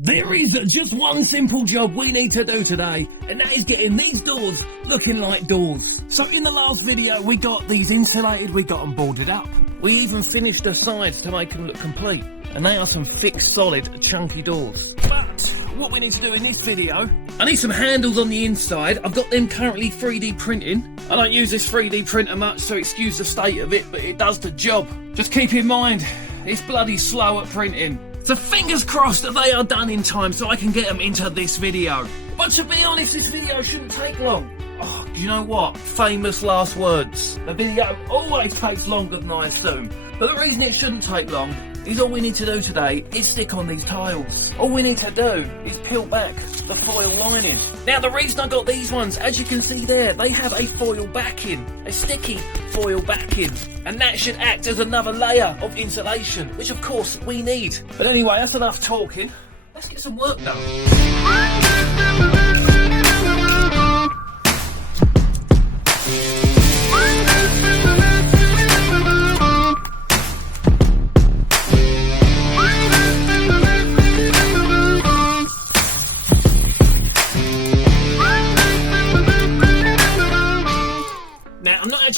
There is just one simple job we need to do today, and that is getting these doors looking like doors. So in the last video we got these insulated, we got them boarded up. We even finished the sides to make them look complete. And they are some thick, solid, chunky doors. But what we need to do in this video, I need some handles on the inside. I've got them currently 3D printing. I don't use this 3D printer much, so excuse the state of it, but it does the job. Just keep in mind, it's bloody slow at printing. So fingers crossed that they are done in time so I can get them into this video. But to be honest, this video shouldn't take long. Oh, do you know what? Famous last words. The video always takes longer than I assume. But the reason it shouldn't take long is all we need to do today is stick on these tiles. All we need to do is peel back the foil lining. Now the reason I got these ones, as you can see there, they have a foil backing, a sticky foil backing, and that should act as another layer of insulation, which of course we need. But anyway, that's enough talking. Let's get some work done.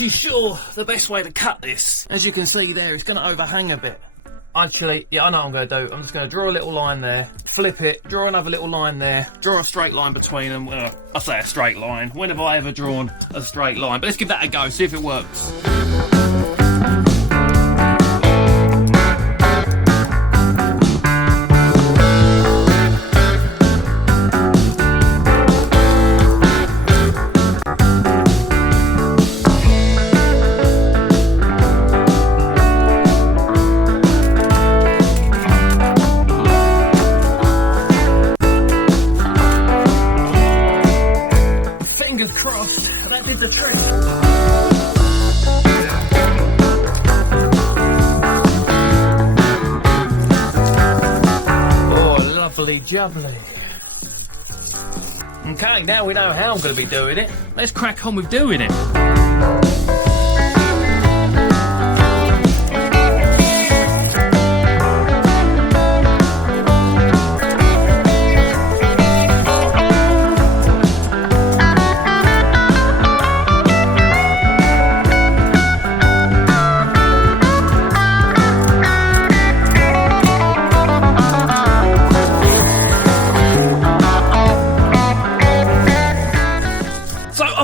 Sure, the best way to cut this, as you can see there, it's going to overhang a bit. Actually, yeah, I know what I'm going to do. I'm just going to draw a little line there, flip it, draw another little line there, draw a straight line between them. I say a straight line. When have I ever drawn a straight line? But let's give that a go, see if it works. Jubbly. Okay, now we know how I'm going to be doing it. Let's crack on with doing it.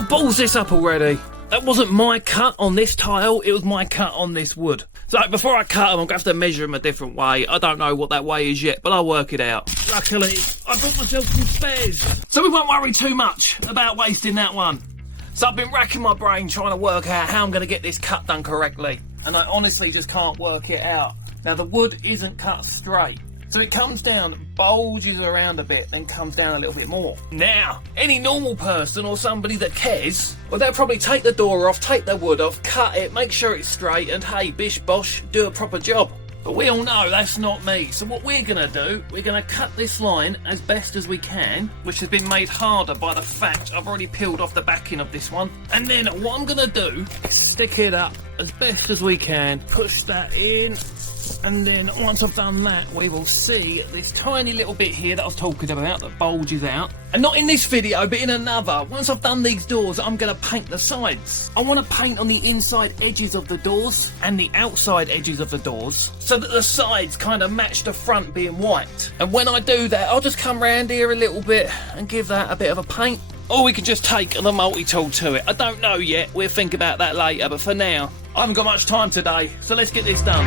Balls this up already. That wasn't my cut on this tile, it was my cut on this wood. So before I cut them, I'm going to have to measure them a different way. I don't know what that way is yet, but I'll work it out. Luckily, I bought myself some spares, so we won't worry too much about wasting that one. So I've been racking my brain trying to work out how I'm going to get this cut done correctly, and I honestly just can't work it out. Now the wood isn't cut straight, so it comes down, bulges around a bit, then comes down a little bit more. Now, any normal person or somebody that cares, well, they'll probably take the door off, take the wood off, cut it, make sure it's straight, and hey, bish bosh, do a proper job. But we all know that's not me. So what we're going to do, we're going to cut this line as best as we can, which has been made harder by the fact I've already peeled off the backing of this one. And then what I'm going to do is stick it up as best as we can, push that in. And then once I've done that, we will see this tiny little bit here that I was talking about that bulges out. And not in this video, but in another. Once I've done these doors, I'm going to paint the sides. I want to paint on the inside edges of the doors and the outside edges of the doors so that the sides kind of match the front being white. And when I do that, I'll just come round here a little bit and give that a bit of a paint. Or we can just take the multi-tool to it. I don't know yet. We'll think about that later. But for now, I haven't got much time today. So let's get this done.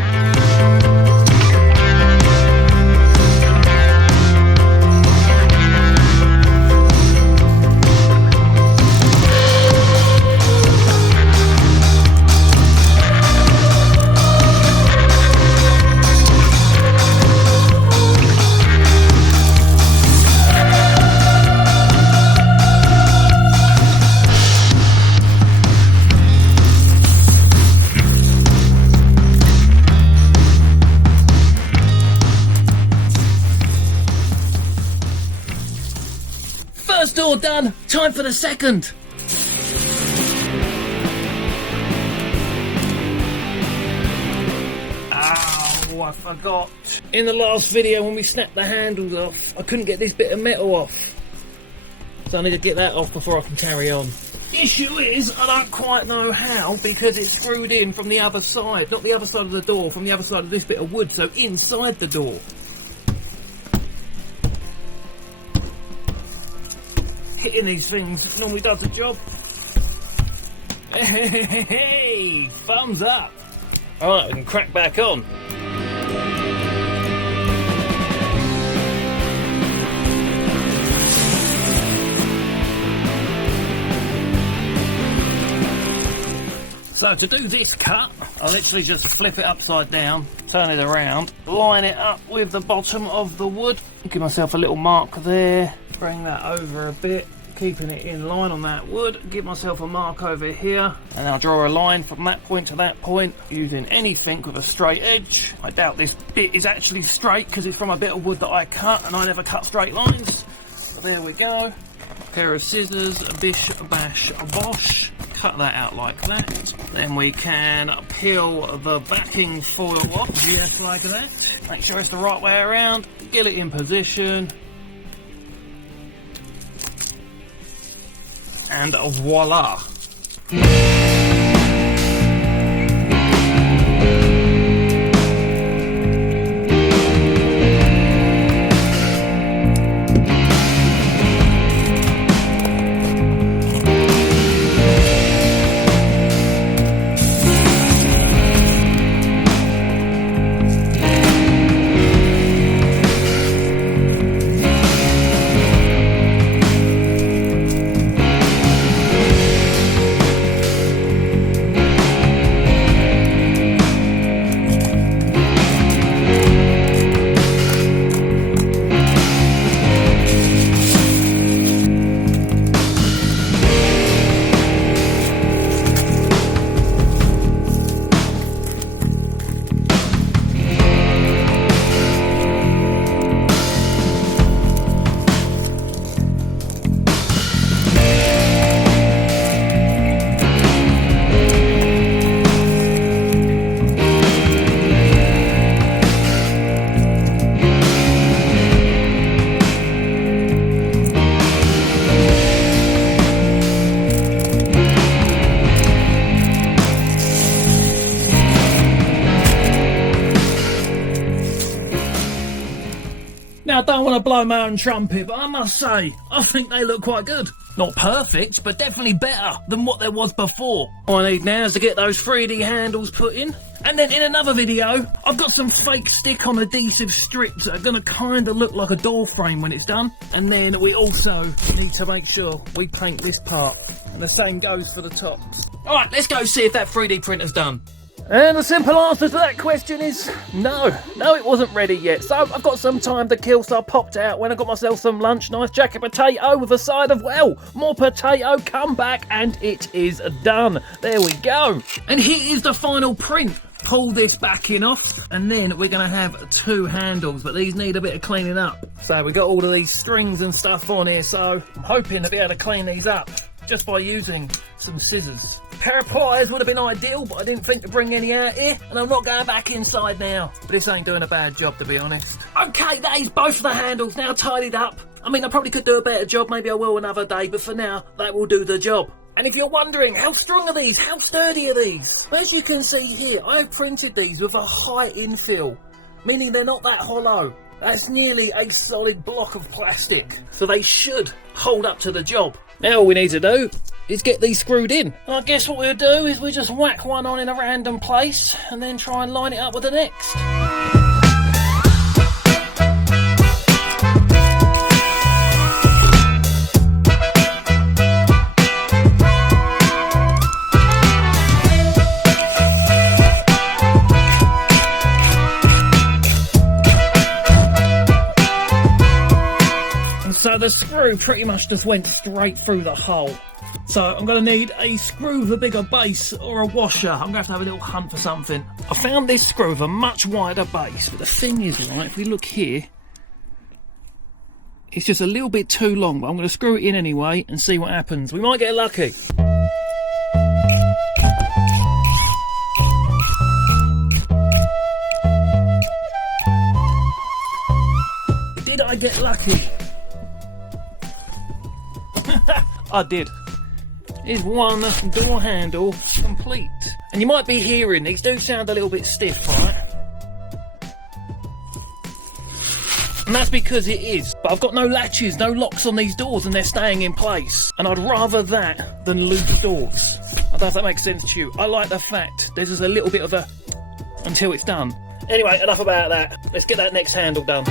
First door done, time for the second. I forgot. In the last video when we snapped the handles off, I couldn't get this bit of metal off. So I need to get that off before I can carry on. Issue is, I don't quite know how, because it's screwed in from the other side. Not the other side of the door, from the other side of this bit of wood, so inside the door. Hitting these things normally does the job. Hey, thumbs up. Alright, we can crack back on. So to do this cut, I literally just flip it upside down, turn it around, line it up with the bottom of the wood, give myself a little mark there, bring that over a bit, keeping it in line on that wood, give myself a mark over here, and I'll draw a line from that point to that point using anything with a straight edge. I doubt this bit is actually straight because it's from a bit of wood that I cut and I never cut straight lines. So there we go. Pair of scissors, a bish, a bash, a bosh. Cut that out like that. Then we can peel the backing foil off just like that. Make sure it's the right way around. Get it in position. And voila. Now, I don't want to blow my own trumpet, but I must say, I think they look quite good. Not perfect, but definitely better than what there was before. All I need now is to get those 3D handles put in. And then in another video, I've got some fake stick-on adhesive strips that are going to kind of look like a door frame when it's done. And then we also need to make sure we paint this part. And the same goes for the tops. Alright, let's go see if that 3D printer's done. And the simple answer to that question is no. No, it wasn't ready yet. So I've got some time to kill, so I popped out when I got myself some lunch. Nice jacket potato with a side of, well, more potato. Come back and it is done. There we go. And here is the final print. Pull this backing off and then we're going to have two handles, but these need a bit of cleaning up. So we've got all of these strings and stuff on here, so I'm hoping to be able to clean these up just by using some scissors. A pair of pliers would have been ideal, but I didn't think to bring any out here, and I'm not going back inside now. But this ain't doing a bad job, to be honest. Okay, that is both of the handles now tidied up. I mean, I probably could do a better job, maybe I will another day, but for now, that will do the job. And if you're wondering, how strong are these? How sturdy are these? As you can see here, I have printed these with a high infill, meaning they're not that hollow. That's nearly a solid block of plastic, so they should hold up to the job. Now all we need to do is get these screwed in. And I guess what we'll do is we just whack one on in a random place and then try and line it up with the next. So the screw pretty much just went straight through the hole. So I'm going to need a screw with a bigger base or a washer. I'm going to have a little hunt for something. I found this screw with a much wider base, but the thing is, right, if we look here, it's just a little bit too long, but I'm going to screw it in anyway and see what happens. We might get lucky. get lucky. I did. Here's one door handle complete. And you might be hearing, these do sound a little bit stiff, right? And that's because it is. But I've got no latches, no locks on these doors, and they're staying in place. And I'd rather that than loose doors. I don't know if that makes sense to you. I like the fact there's just a little bit of a... until it's done. Anyway, enough about that. Let's get that next handle done.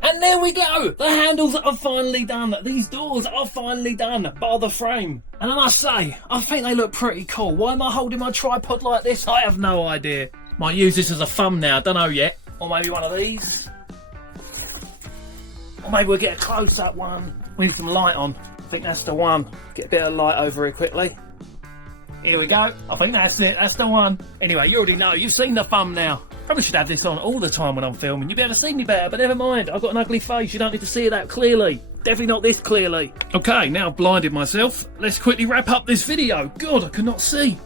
And there we go! The handles are finally done. These doors are finally done, bar the frame. And I must say, I think they look pretty cool. Why am I holding my tripod like this? I have no idea. Might use this as a thumbnail, don't know yet. Or maybe one of these. Or maybe we'll get a close-up one. We need some light on. I think that's the one. Get a bit of light over here quickly. Here we go. I think that's it. That's the one. Anyway, you already know. You've seen the thumbnail. Probably should have this on all the time when I'm filming. You'll be able to see me better, but never mind. I've got an ugly face. You don't need to see it that clearly. Definitely not this clearly. Okay, now I've blinded myself. Let's quickly wrap up this video. God, I could not see.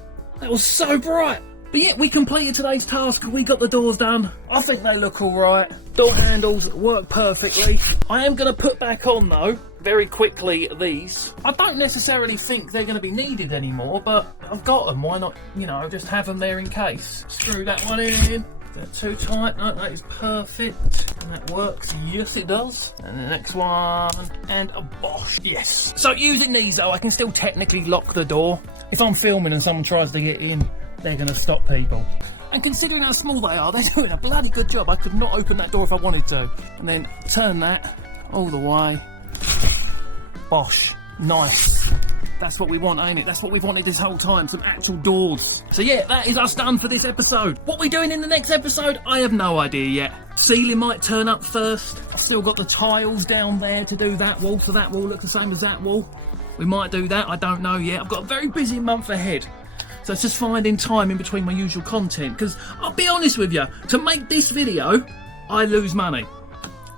That was so bright. But yeah, we completed today's task. We got the doors done. I think they look alright. Door handles work perfectly. I am going to put back on, though, very quickly, these. I don't necessarily think they're going to be needed anymore, but I've got them. Why not, you know, just have them there in case. Screw that one in. Is that too tight? No, that is perfect. And that works. Yes, it does. And the next one. And a bosh. Yes. So using these, though, I can still technically lock the door. If I'm filming and someone tries to get in, they're going to stop people. And considering how small they are, they're doing a bloody good job. I could not open that door if I wanted to. And then turn that all the way. Bosh. Nice. That's what we want, ain't it? That's what we've wanted this whole time. Some actual doors. So yeah, that is us done for this episode. What we're doing in the next episode, I have no idea yet. Ceiling might turn up first. I've still got the tiles down there to do that wall. So that wall looks the same as that wall. We might do that. I don't know yet. I've got a very busy month ahead. So it's just finding time in between my usual content. Because I'll be honest with you, to make this video, I lose money.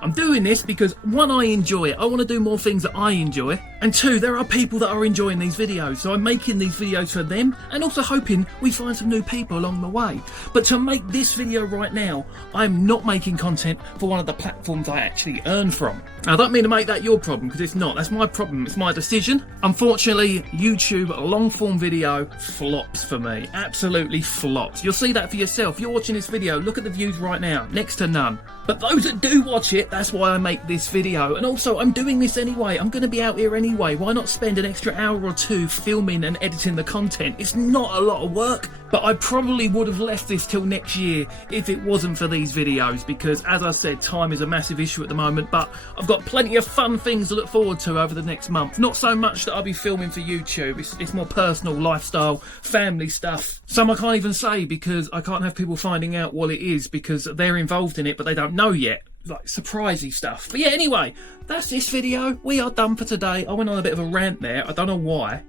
I'm doing this because, one, I enjoy it. I want to do more things that I enjoy. And two, there are people that are enjoying these videos. So I'm making these videos for them and also hoping we find some new people along the way. But to make this video right now, I'm not making content for one of the platforms I actually earn from. Now, I don't mean to make that your problem, because it's not. That's my problem. It's my decision. Unfortunately, YouTube long-form video flops for me. Absolutely flops. You'll see that for yourself. You're watching this video. Look at the views right now. Next to none. But those that do watch it, that's why I make this video. And also, I'm doing this anyway. I'm going to be out here anyway. Why not spend an extra hour or two filming and editing the content? It's not a lot of work, but I probably would have left this till next year if it wasn't for these videos, because, as I said, time is a massive issue at the moment, but I've got plenty of fun things to look forward to over the next month. Not so much that I'll be filming for YouTube. It's more personal, lifestyle, family stuff. Some I can't even say because I can't have people finding out what it is because they're involved in it, but they don't know yet. Like surprisey stuff. But yeah, anyway, that's this video. We are done for today. I went on a bit of a rant there. I don't know why.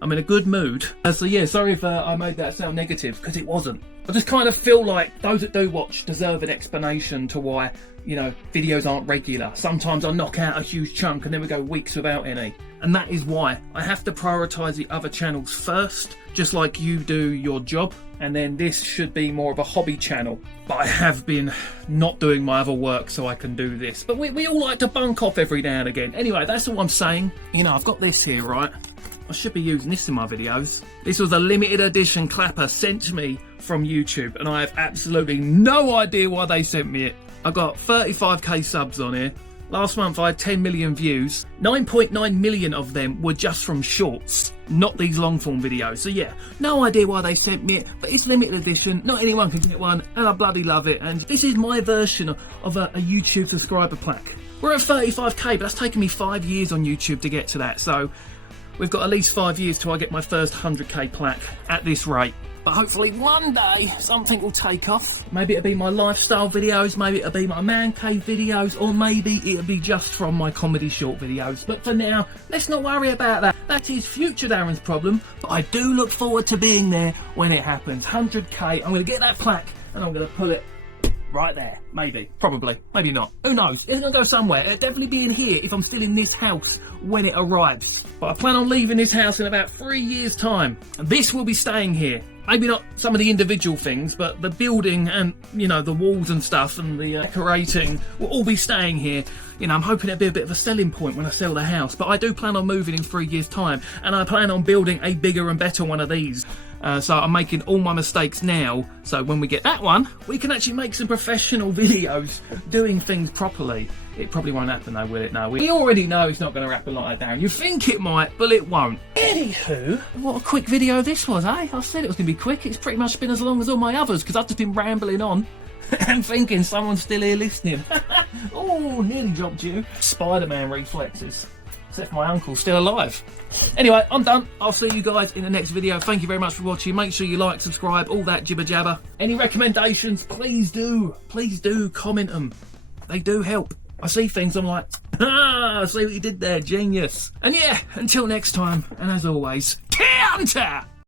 I'm in a good mood. So yeah, sorry if I made that sound negative, because it wasn't. I just kind of feel like those that do watch deserve an explanation to why, you know, videos aren't regular. Sometimes I knock out a huge chunk and then we go weeks without any. And that is why I have to prioritise the other channels first, just like you do your job. And then this should be more of a hobby channel. But I have been not doing my other work so I can do this. But we all like to bunk off every now and again. Anyway, that's all I'm saying. You know, I've got this here, right? I should be using this in my videos. This was a limited edition clapper sent to me from YouTube, and I have absolutely no idea why they sent me it. I got 35k subs on here. Last month I had 10 million views. 9.9 million of them were just from shorts, not these long form videos. So yeah, no idea why they sent me it, but it's limited edition. Not anyone can get one, and I bloody love it. And this is my version of a YouTube subscriber plaque. We're at 35k, but that's taken me 5 years on YouTube to get to that. So we've got at least 5 years till I get my first 100k plaque at this rate. But hopefully one day something will take off. Maybe it'll be my lifestyle videos, maybe it'll be my man cave videos, or maybe it'll be just from my comedy short videos. But for now, let's not worry about that. That is future Darren's problem, but I do look forward to being there when it happens. 100k, I'm going to get that plaque and I'm going to pull it right there. Maybe. Probably. Maybe not. Who knows? It's going to go somewhere. It'll definitely be in here if I'm still in this house when it arrives. But I plan on leaving this house in about 3 years' time. And this will be staying here. Maybe not some of the individual things, but the building and, you know, the walls and stuff and the decorating will all be staying here. You know, I'm hoping it'll be a bit of a selling point when I sell the house. But I do plan on moving in 3 years' time. And I plan on building a bigger and better one of these. So I'm making all my mistakes now. So when we get that one, we can actually make some professional videos doing things properly. It probably won't happen though, will it? No, we already know it's not going to happen like that, Darren. You think it might, but it won't. Anywho, what a quick video this was, eh? I said it was going to be quick. It's pretty much been as long as all my others, because I've just been rambling on and thinking someone's still here listening. Oh, nearly dropped you. Spider-Man reflexes. Except for my uncle's still alive. Anyway, I'm done. I'll see you guys in the next video. Thank you very much for watching. Make sure you like, subscribe, all that jibber jabber. Any recommendations, please do. Please do comment them. They do help. I see things, I'm like, I see what you did there, genius. And yeah, until next time, and as always, counter!